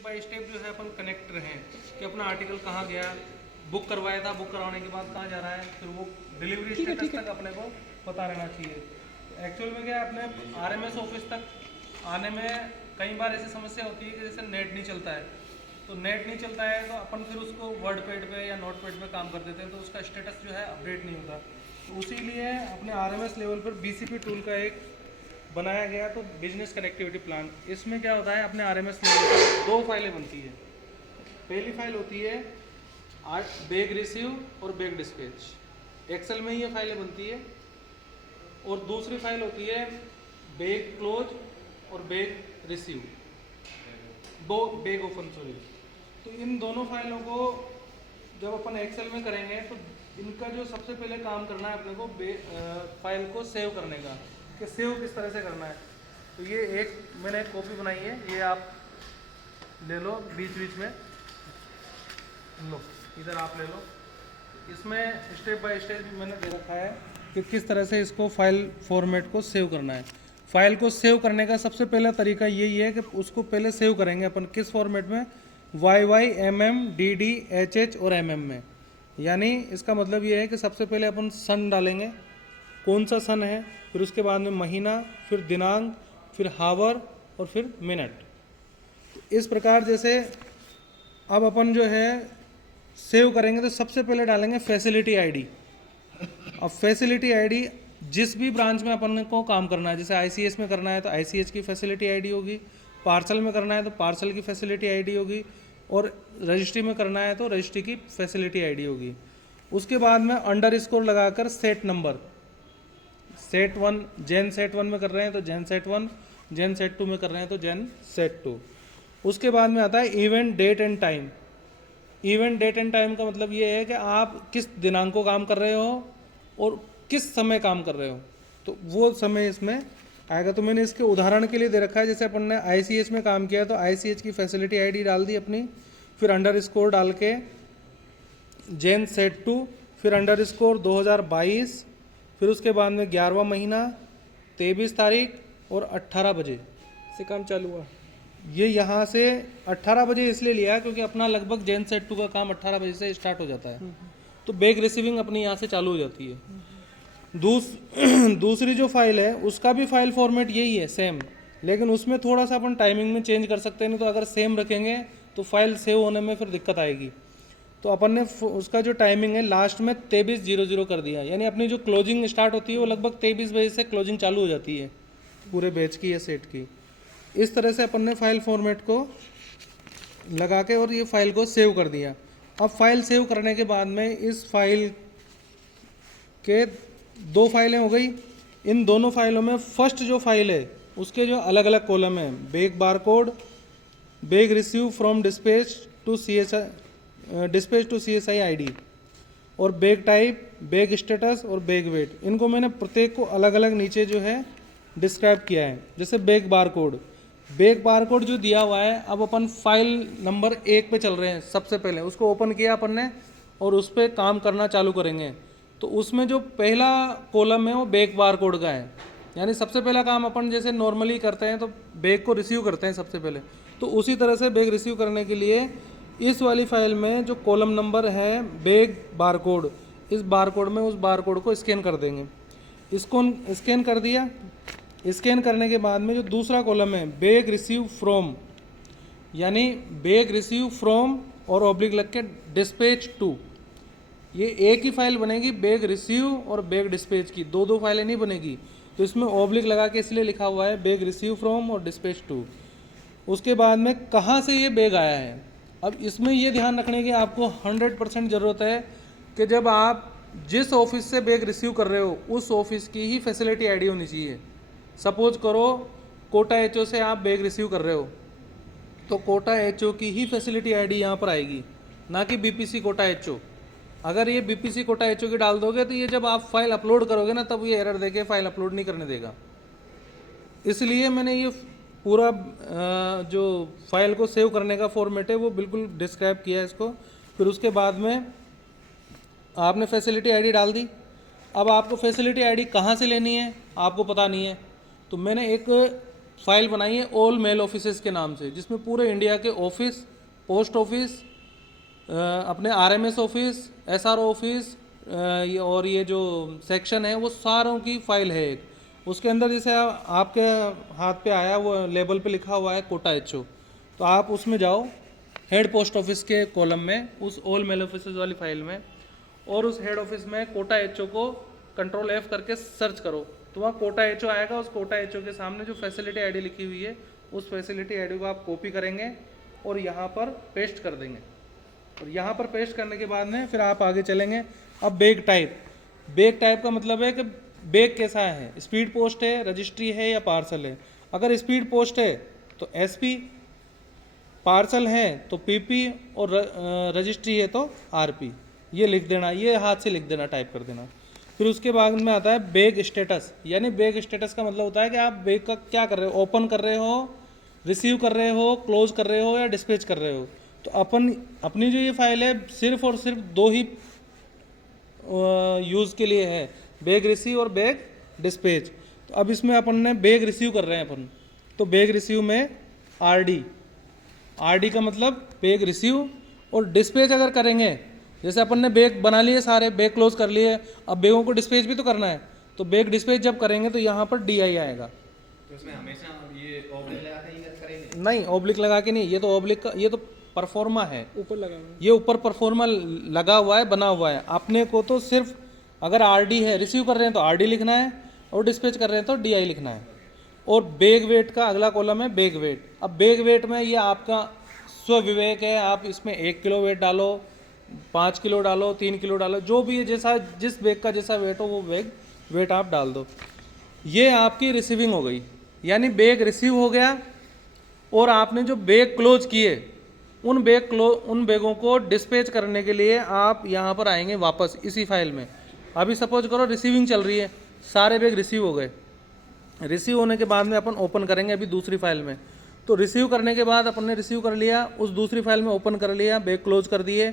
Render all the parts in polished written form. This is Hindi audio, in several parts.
स्टेप बाय स्टेप जो है अपन कनेक्ट रहे कि अपना आर्टिकल कहाँ गया, बुक करवाया था, बुक करवाने के बाद कहाँ जा रहा है, फिर वो डिलीवरी स्टेटस तक अपने को पता रहना चाहिए। एक्चुअल में क्या है, अपने आरएमएस ऑफिस तक आने में कई बार ऐसी समस्या होती है कि जैसे नेट नहीं चलता है, तो नेट नहीं चलता है तो अपन फिर उसको वर्ड पैड पे या नोट पैड पे काम कर देते हैं, तो उसका स्टेटस जो है अपडेट नहीं होता। तो उसी लिए अपने आरएमएस लेवल पर बीसीपी टूल का एक बनाया गया, तो बिजनेस कनेक्टिविटी प्लान। इसमें क्या होता है, अपने आरएमएस लेवल पर दो फाइलें बनती है। पहली फाइल होती है बैग रिसीव और बैग डिस्पैच, एक्सेल में ही ये फाइलें बनती है। और दूसरी फाइल होती है बैग क्लोज और bag receive, bag open sorry. तो इन दोनों फाइलों को जब अपन एक्सेल में करेंगे तो इनका जो सबसे पहले काम करना है अपने को फाइल को सेव करने का, कि सेव किस तरह से करना है। तो ये मैंने एक कॉपी बनाई है, ये आप ले लो, बीच बीच में लो, इधर आप ले लो। इसमें स्टेप बाय स्टेप भी मैंने दे रखा है कि किस तरह से इसको फाइल फॉर्मेट को सेव करना है। फाइल को सेव करने का सबसे पहला तरीका यही है कि उसको पहले सेव करेंगे अपन किस फॉर्मेट में, YY, MM, DD, HH और MM में। यानी इसका मतलब ये है कि सबसे पहले अपन सन डालेंगे, कौन सा सन है, फिर उसके बाद में महीना, फिर दिनांक, फिर हावर और फिर मिनट। इस प्रकार जैसे अब अपन जो है सेव करेंगे तो सबसे पहले डालेंगे फैसिलिटी आईडी। अब फैसिलिटी आईडी जिस भी ब्रांच में अपन को काम करना है, जैसे ICS में करना है तो ICH की फैसिलिटी आईडी होगी, पार्सल में करना है तो पार्सल की फैसिलिटी आईडी होगी, और रजिस्ट्री में करना है तो रजिस्ट्री की फैसिलिटी आईडी होगी। उसके बाद में अंडरस्कोर लगाकर सेट नंबर, सेट 1 जेन सेट 1 में कर रहे हैं तो जेन सेट 1, जेन सेट 2 में कर रहे हैं तो जेन सेट 2। उसके बाद में आता है event date and time. Event date and time का मतलब ये है कि आप किस दिनांक को काम कर रहे हो और किस समय काम कर रहे हो, तो वो समय इसमें आएगा। तो मैंने इसके उदाहरण के लिए दे रखा है, जैसे अपन ने ICH में काम किया तो ICH की फैसिलिटी आईडी डाल दी अपनी, फिर अंडरस्कोर डाल के जेन सेट 2, फिर अंडरस्कोर 2022, फिर उसके बाद में 11वां महीना, 23 तारीख और 18 बजे से काम चालू हुआ। ये यहाँ से 18 बजे इसलिए लिया क्योंकि अपना लगभग जेन सेट 2 का काम 18 बजे से स्टार्ट हो जाता है, तो बैग रिसीविंग अपनी यहाँ से चालू हो जाती है। दूसरी जो फाइल है उसका भी फाइल फॉर्मेट यही है सेम, लेकिन उसमें थोड़ा सा अपन टाइमिंग में चेंज कर सकते हैं, नहीं तो अगर सेम रखेंगे तो फाइल सेव होने में फिर दिक्कत आएगी। तो अपन ने उसका जो टाइमिंग है लास्ट में 23:00 कर दिया, यानी अपनी जो क्लोजिंग स्टार्ट होती है वो लगभग 23 बजे से क्लोजिंग चालू हो जाती है पूरे बैच की या सेट की। इस तरह से अपन ने फाइल फॉर्मेट को लगा के और ये फाइल को सेव कर दिया। अब फाइल सेव करने के बाद में इस फाइल के दो फाइलें हो गई। इन दोनों फाइलों में फर्स्ट जो फाइल है उसके जो अलग अलग कॉलम हैं, bag barcode, bag receive from dispatch to CSI ID, और बैग टाइप, बैग स्टेटस और बैग वेट, इनको मैंने प्रत्येक को अलग अलग नीचे जो है डिस्क्राइब किया है। जैसे बैग बारकोड जो दिया हुआ है, अब अपन फाइल नंबर 1 पे चल रहे हैं। सबसे पहले उसको ओपन किया अपन ने और उस पर काम करना चालू करेंगे, तो उसमें जो पहला कॉलम है वो बैग बारकोड का है। यानी सबसे पहला काम अपन जैसे नॉर्मली करते हैं तो बैग को रिसीव करते हैं सबसे पहले, तो उसी तरह से बैग रिसीव करने के लिए इस वाली फाइल में जो कॉलम नंबर है बैग बारकोड, इस बारकोड में उस बारकोड को स्कैन कर देंगे। इसको स्कैन कर दिया। स्कैन करने के बाद में जो दूसरा कॉलम है बैग रिसीव फ्रॉम, यानी बैग रिसीव फ्रॉम और ऑब्लिक लग के डिस्पैच टू, ये एक ही फाइल बनेगी, बैग रिसीव और बैग डिस्पैच की दो फाइलें नहीं बनेगी। तो इसमें ऑब्लिक लगा के इसलिए लिखा हुआ है बैग रिसीव फ्रॉम और डिस्पैच टू। उसके बाद में कहाँ से ये बैग आया है, अब इसमें ये ध्यान रखने की आपको 100% ज़रूरत है कि जब आप जिस ऑफिस से बैग रिसीव कर रहे हो उस ऑफिस की ही फैसिलिटी आईडी होनी चाहिए। सपोज करो कोटा HO से आप बैग रिसीव कर रहे हो तो कोटा HO की ही फैसिलिटी आईडी यहाँ पर आएगी, ना कि BPC कोटा HO। अगर ये BPC कोटा HO की डाल दोगे तो ये जब आप फाइल अपलोड करोगे ना तब ये एरर देके फाइल अपलोड नहीं करने देगा। इसलिए मैंने ये पूरा जो फाइल को सेव करने का फॉर्मेट है वो बिल्कुल डिस्क्राइब किया है इसको। फिर उसके बाद में आपने फैसिलिटी आईडी डाल दी। अब आपको फैसिलिटी आईडी कहाँ से लेनी है आपको पता नहीं है, तो मैंने एक फाइल बनाई है ऑल मेल ऑफिसेस के नाम से, जिसमें पूरे इंडिया के ऑफिस, पोस्ट ऑफिस, अपने आरएमएस ऑफिस, एसआरओ ऑफिस और ये जो सेक्शन है वो सारों की फाइल है एक। उसके अंदर जैसे आपके हाथ पे आया वो लेबल पे लिखा हुआ है कोटा एचओ, तो आप उसमें जाओ हेड पोस्ट ऑफिस के कॉलम में, उस ऑल मेल ऑफिसेस वाली फाइल में, और उस हेड ऑफिस में कोटा एचओ को कंट्रोल F करके सर्च करो तो वहाँ कोटा एचओ आएगा। उस कोटा एचओ के सामने जो फैसिलिटी आईडी लिखी हुई है उस फैसिलिटी आईडी को आप कॉपी करेंगे और यहाँ पर पेस्ट कर देंगे। और यहाँ पर पेस्ट करने के बाद में फिर आप आगे चलेंगे। अब बैग टाइप का मतलब है कि बैग कैसा है, स्पीड पोस्ट है, रजिस्ट्री है या पार्सल है। अगर स्पीड पोस्ट है तो SP, पार्सल है तो PP और रजिस्ट्री है तो RP। ये लिख देना, ये हाथ से लिख देना, टाइप कर देना। फिर उसके बाद में आता है बैग स्टेटस, यानी बैग स्टेटस का मतलब होता है कि आप बैग का क्या कर रहे हो, ओपन कर रहे हो, रिसीव कर रहे हो, क्लोज कर रहे हो या डिस्पैच कर रहे हो। तो अपनी जो ये फाइल है सिर्फ और सिर्फ 2 ही यूज़ के लिए है, बैग रिसीव और बैग डिस्पैच। तो अब इसमें अपन ने बैग रिसीव कर रहे हैं अपन, तो बैग रिसीव में RD का मतलब बैग रिसीव। और डिस्पैच अगर करेंगे, जैसे अपन ने बैग बना लिए, सारे बैग क्लोज कर लिए, अब बैगों को डिस्पैच भी तो करना है, तो बैग डिस्पैच जब करेंगे तो यहाँ पर DI आएगा। तो इसमें हमेशा ये ऑब्लिक लगा के ही करेंगे? नहीं, ऑब्लिक लगा के नहीं, ये तो ऑब्लिक का, ये तो परफॉर्मा है, ऊपर लगा हुआ है। ये ऊपर परफॉर्मा लगा हुआ है, बना हुआ है। आपने को तो सिर्फ अगर RD है, रिसीव कर रहे हैं तो RD लिखना है और डिस्पैच कर रहे हैं तो DI लिखना है। और बैग वेट का अगला कॉलम है बैग वेट। अब बैग वेट में ये आपका स्व विवेक है, आप इसमें 1 किलो वेट डालो, 5 किलो डालो, 3 किलो डालो, जो भी है, जैसा जिस बैग का जैसा वेट हो वो बैग वेट आप डाल दो। ये आपकी रिसीविंग हो गई, यानी बैग रिसीव हो गया। और आपने जो बैग क्लोज किए उन बैगों को डिस्पैच करने के लिए आप यहाँ पर आएंगे वापस इसी फाइल में। अभी सपोज करो रिसीविंग चल रही है, सारे बैग रिसीव हो गए। रिसीव होने के बाद में अपन ओपन करेंगे अभी दूसरी फाइल में। तो रिसीव करने के बाद अपन ने रिसीव कर लिया, उस दूसरी फाइल में ओपन कर लिया, बैग क्लोज कर दिए।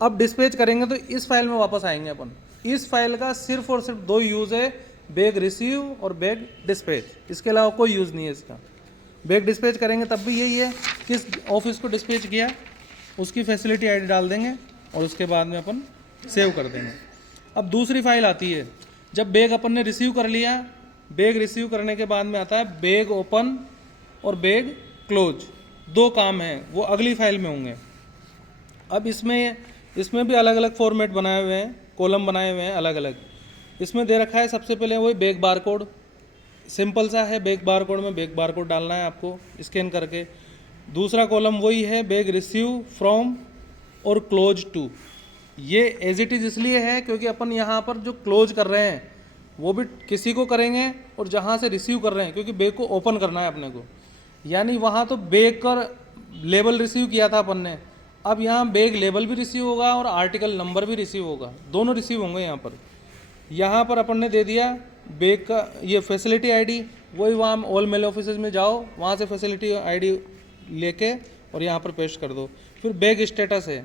अब डिस्पैच करेंगे तो इस फाइल में वापस आएंगे अपन। इस फाइल का सिर्फ और सिर्फ 2 यूज़ है, बैग रिसीव और बैग डिस्पैच, इसके अलावा कोई यूज़ नहीं है इसका। बैग डिस्पैच करेंगे तब भी यही है, किस ऑफिस को डिस्पैच किया उसकी फैसिलिटी आईडी डाल देंगे और उसके बाद में अपन सेव कर देंगे। अब दूसरी फाइल आती है, जब बैग अपन ने रिसीव कर लिया, बैग रिसीव करने के बाद में आता है बैग ओपन और बैग क्लोज। 2 काम हैं वो अगली फाइल में होंगे। अब इसमें भी अलग अलग फॉर्मेट बनाए हुए हैं, कॉलम बनाए हुए हैं अलग अलग। इसमें दे रखा है सबसे पहले वही बैग बारकोड, सिंपल सा है। बैग बारकोड में बैग बारकोड डालना है आपको स्कैन करके। दूसरा कॉलम वही है बैग रिसीव फ्रॉम और क्लोज टू। ये एज इट इज़ इसलिए है क्योंकि अपन यहाँ पर जो क्लोज कर रहे हैं वो भी किसी को करेंगे और जहाँ से रिसीव कर रहे हैं, क्योंकि बैग को ओपन करना है अपने को। यानी वहाँ तो बैग का लेबल रिसीव किया था अपन ने, अब यहाँ बैग लेबल भी रिसीव होगा और आर्टिकल नंबर भी रिसीव होगा, दोनों रिसीव होंगे यहाँ पर। यहाँ पर अपन ने दे दिया बैग का ये फैसिलिटी आईडी, वही वहाँ ऑल मेल ऑफिसेज में जाओ, वहाँ से फैसिलिटी आईडी लेके और यहाँ पर पेस्ट कर दो। फिर बैग स्टेटस है,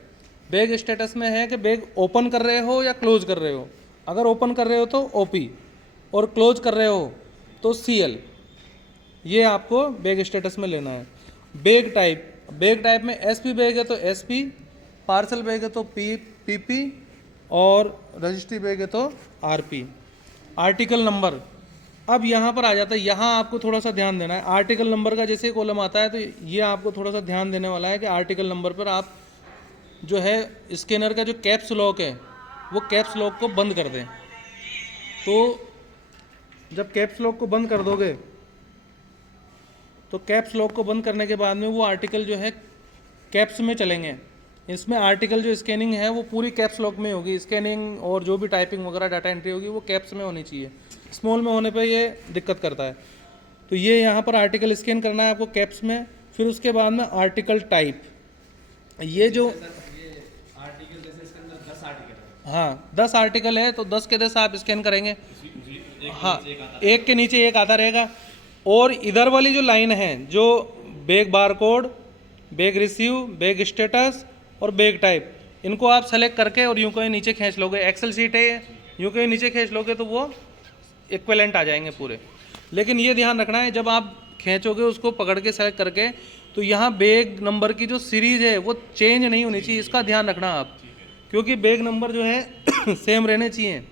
बैग स्टेटस में है कि बैग ओपन कर रहे हो या क्लोज कर रहे हो। अगर ओपन कर रहे हो तो OP और क्लोज कर रहे हो तो CL, ये आपको बैग स्टेटस में लेना है। बैग टाइप में SP बैग है तो SP, पार्सल बैग है तो PP और रजिस्ट्री बैग है तो RP। आर्टिकल नंबर, अब यहाँ पर आ जाता है, यहाँ आपको थोड़ा सा ध्यान देना है। आर्टिकल नंबर का जैसे कॉलम आता है तो ये आपको थोड़ा सा ध्यान देने वाला है कि आर्टिकल नंबर पर आप जो है स्कैनर का जो कैप्स लॉक है वो कैप्स लॉक को बंद कर दें। तो जब कैप्स लॉक को बंद कर दोगे तो कैप्स लॉक को बंद करने के बाद में वो आर्टिकल जो है कैप्स में चलेंगे। इसमें आर्टिकल जो स्कैनिंग है वो पूरी कैप्स लॉक में होगी, स्कैनिंग और जो भी टाइपिंग वगैरह डाटा एंट्री होगी वो कैप्स में होनी चाहिए। स्मॉल में होने पे ये दिक्कत करता है। तो ये यहाँ पर आर्टिकल स्कैन करना है आपको कैप्स में। फिर उसके बाद में आर्टिकल टाइप, ये जो आर्टिकल जैसे इसके अंदर 10 आर्टिकल है। हाँ 10 आर्टिकल है तो 10 के 10 आप स्कैन करेंगे। हाँ, एक के नीचे एक आता रहेगा। और इधर वाली जो लाइन है जो bag barcode, bag receive, bag status और बैग टाइप, इनको आप सेलेक्ट करके और यूँ कहीं नीचे खींच लोगे। एक्सेल सीट है ये, यूँ कहीं नीचे खींच लोगे तो वो इक्विवेलेंट आ जाएंगे पूरे। लेकिन ये ध्यान रखना है जब आप खींचोगे उसको पकड़ के सेलेक्ट करके, तो यहाँ बैग नंबर की जो सीरीज है वो चेंज नहीं होनी चाहिए, इसका ध्यान रखना आप, क्योंकि बैग नंबर जो है सेम रहने चाहिए।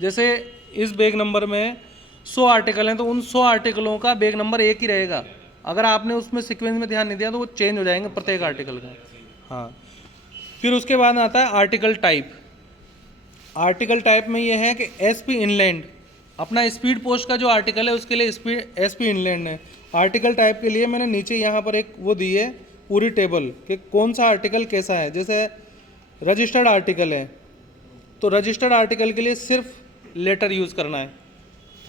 जैसे इस बैग नंबर में 100 आर्टिकल हैं तो उन 100 आर्टिकलों का बैग नंबर एक ही रहेगा। अगर आपने उसमें सीक्वेंस में ध्यान नहीं दिया तो वो चेंज हो जाएंगे प्रत्येक आर्टिकल का। हाँ, फिर उसके बाद आता है आर्टिकल टाइप। आर्टिकल टाइप में ये है कि एसपी इनलैंड, अपना स्पीड पोस्ट का जो आर्टिकल है उसके लिए स्पीड एसपी इनलैंड है। आर्टिकल टाइप के लिए मैंने नीचे यहाँ पर एक वो दी है पूरी टेबल कि कौन सा आर्टिकल कैसा है। जैसे रजिस्टर्ड आर्टिकल है तो रजिस्टर्ड आर्टिकल के लिए सिर्फ लेटर यूज़ करना है,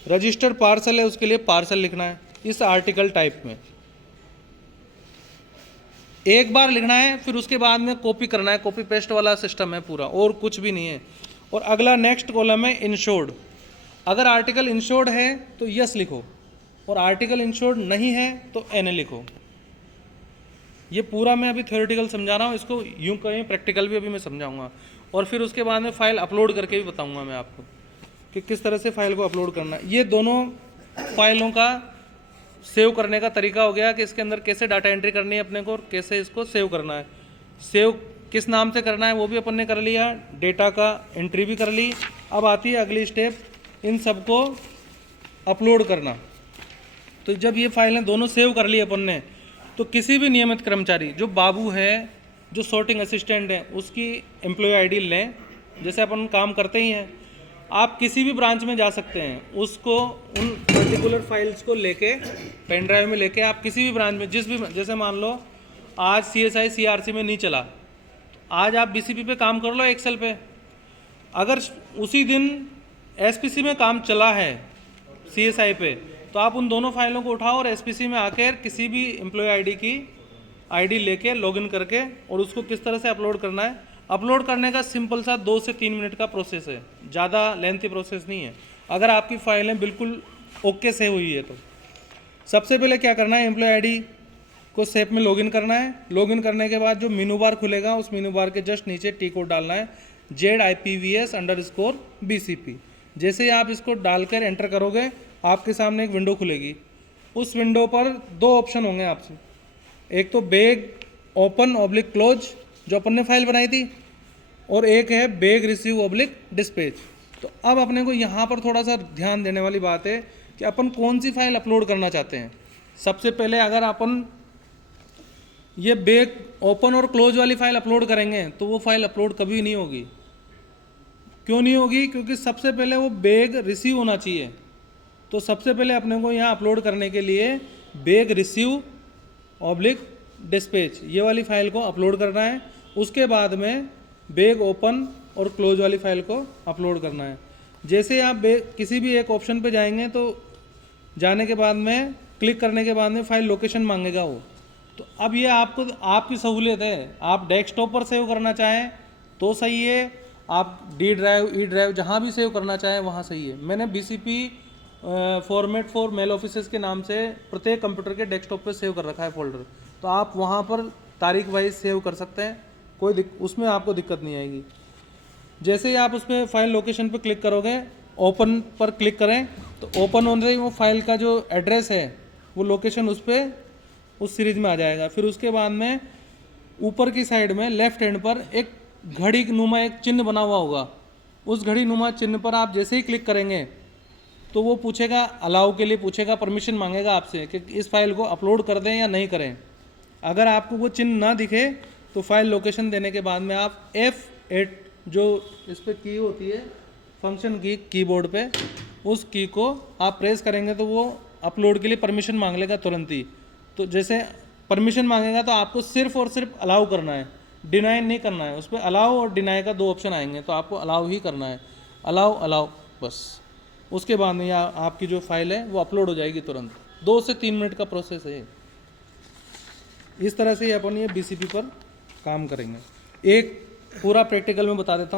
रजिस्टर्ड पार्सल है उसके लिए पार्सल लिखना है। इस आर्टिकल टाइप में एक बार लिखना है, फिर उसके बाद में कॉपी करना है, कॉपी पेस्ट वाला सिस्टम है पूरा, और कुछ भी नहीं है। और अगला नेक्स्ट कॉलम है इंश्योर्ड। अगर आर्टिकल इंश्योर्ड है तो यस लिखो, और आर्टिकल इंश्योर्ड नहीं है तो एन लिखो। ये पूरा मैं अभी थ्योरेटिकल समझा रहा हूँ, इसको यूँ करें प्रैक्टिकल भी अभी मैं समझाऊंगा। और फिर उसके बाद में फाइल अपलोड करके भी बताऊंगा मैं आपको कि किस तरह से फाइल को अपलोड करना है। ये दोनों फाइलों का सेव करने का तरीका हो गया कि इसके अंदर कैसे डाटा एंट्री करनी है अपने को और कैसे इसको सेव करना है। सेव किस नाम से करना है वो भी अपन ने कर लिया, डेटा का एंट्री भी कर ली। अब आती है अगली स्टेप, इन सबको अपलोड करना। तो जब ये फाइलें दोनों सेव कर ली अपन ने, तो किसी भी नियमित कर्मचारी, जो बाबू है, जो सॉर्टिंग असिस्टेंट है, उसकी एम्प्लॉय आईडी लें। जैसे अपन काम करते ही हैं, आप किसी भी ब्रांच में जा सकते हैं, उसको उन पर्टिकुलर फाइल्स को लेके पेन ड्राइव में लेके आप किसी भी ब्रांच में, जिस भी, जैसे मान लो आज CSI CRC में नहीं चला, आज आप BCP पे काम कर लो एक्सेल पे। अगर उसी दिन SPC में काम चला है CSI पे, तो आप उन दोनों फाइलों को उठाओ और SPC में आकर किसी भी एम्प्लॉय आईडी की आईडी लेके लॉगिन करके, और उसको किस तरह से अपलोड करना है। अपलोड करने का सिंपल सा 2 से 3 मिनट का प्रोसेस है, ज़्यादा लेंथी प्रोसेस नहीं है। अगर आपकी फाइलें बिल्कुल ओके से हुई है तो सबसे पहले क्या करना है, एम्प्लॉय आईडी को सेप में लॉगिन करना है। लॉगिन करने के बाद जो मेनू बार खुलेगा, उस मेनू बार के जस्ट नीचे टी कोड डालना है, ZIPVS_BCP। जैसे ही आप इसको डालकर एंटर करोगे, आपके सामने एक विंडो खुलेगी। उस विंडो पर 2 ऑप्शन होंगे आपसे, एक तो बैग ओपन/क्लोज जो अपन ने फाइल बनाई थी, और एक है बैग रिसीव/डिस्पैच। तो अब अपने को यहाँ पर थोड़ा सा ध्यान देने वाली बात है कि अपन कौन सी फाइल अपलोड करना चाहते हैं। सबसे पहले अगर अपन ये बैग ओपन और क्लोज वाली फाइल अपलोड करेंगे तो वो फाइल अपलोड कभी नहीं होगी। क्यों नहीं होगी? क्योंकि सबसे पहले वो बैग रिसीव होना चाहिए। तो सबसे पहले अपने को यहाँ अपलोड करने के लिए बैग रिसीव/डिस्पैच ये वाली फाइल को अपलोड करना है। उसके बाद में बैग ओपन और क्लोज वाली फाइल को अपलोड करना है। जैसे आप किसी भी एक ऑप्शन पे जाएंगे तो जाने के बाद में क्लिक करने के बाद में फाइल लोकेशन मांगेगा वो। तो अब ये आपको आपकी सहूलियत है, आप डेस्कटॉप पर सेव करना चाहें तो सही है, आप D ड्राइव E ड्राइव जहाँ भी सेव करना चाहें वहाँ सही है। मैंने BCP format for male offices के नाम से प्रत्येक कंप्यूटर के डेस्कटॉप पे सेव कर रखा है फोल्डर, तो आप वहाँ पर तारीख वाइज सेव कर सकते हैं, उसमें आपको दिक्कत नहीं आएगी। जैसे ही आप उसमें फाइल लोकेशन पे क्लिक करोगे, ओपन पर क्लिक करें तो ओपन होने से वो फाइल का जो एड्रेस है वो लोकेशन उस सीरीज में आ जाएगा। फिर उसके बाद में ऊपर की साइड में लेफ्ट हैंड पर एक घड़ी नुमा एक चिन्ह बना हुआ होगा। उस घड़ी नुमा चिन्ह पर आप जैसे ही क्लिक करेंगे तो वो पूछेगा, अलाउ के लिए पूछेगा, परमिशन मांगेगा आपसे कि इस फाइल को अपलोड कर दें या नहीं करें। अगर आपको वो चिन्ह ना दिखे तो फाइल लोकेशन देने के बाद में आप F8 जो इस पर की होती है फंक्शन की कीबोर्ड पे, उस की को आप प्रेस करेंगे तो वो अपलोड के लिए परमिशन मांग लेगा तुरंत ही। तो जैसे परमिशन मांगेगा तो आपको सिर्फ और सिर्फ अलाउ करना है, डिनाई नहीं करना है। उस पर अलाउ और डिनाई का 2 ऑप्शन आएंगे, तो आपको अलाउ ही करना है, अलाउ बस। उसके बाद में आपकी जो फाइल है वो अपलोड हो जाएगी तुरंत। 2 से 3 मिनट का प्रोसेस है। इस तरह से अपन ये BCP पर काम करेंगे। एक पूरा प्रैक्टिकल में बता देता हूँ।